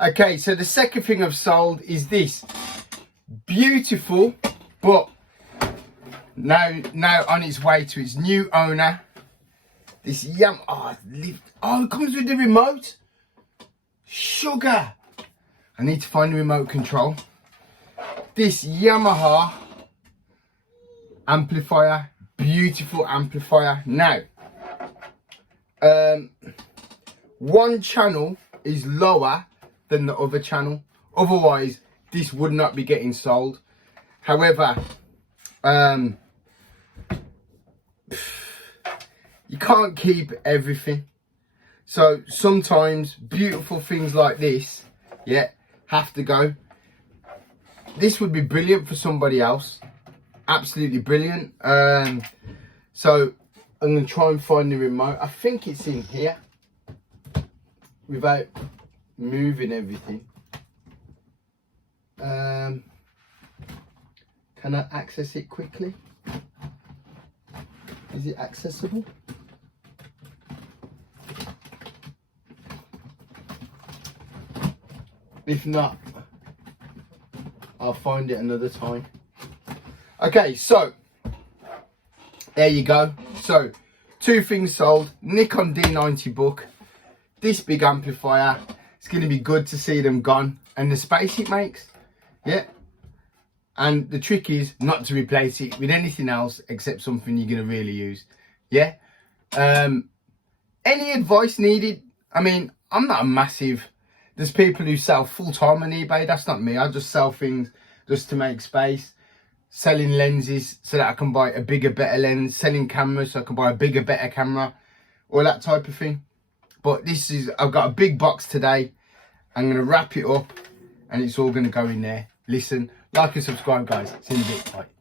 Okay, so the second thing I've sold is this beautiful, but now on its way to its new owner. This Yamaha, it comes with the remote. Sugar. I need to find the remote control. This Yamaha amplifier, beautiful amplifier. Now, one channel is lower than the other channel. Otherwise, this would not be getting sold. However, you can't keep everything. So sometimes beautiful things like this, yeah, have to go. This would be brilliant for somebody else. Absolutely brilliant. So I'm going to try and find the remote. I think it's in here without moving everything. Can I access it quickly? Is it accessible? If not, I'll find it another time. Okay, so there you go. So 2 things sold. Nikon D90 book. This big amplifier. It's going to be good to see them gone. And the space it makes. Yeah. And the trick is not to replace it with anything else except something you're going to really use. Yeah. Any advice needed? I mean, I'm not a massive... There's people who sell full-time on eBay. That's not me. I just sell things just to make space. Selling lenses so that I can buy a bigger, better lens. Selling cameras so I can buy a bigger, better camera. All that type of thing. But this is... I've got a big box today. I'm going to wrap it up. And it's all going to go in there. Listen, like and subscribe, guys. See you in a bit. Bye.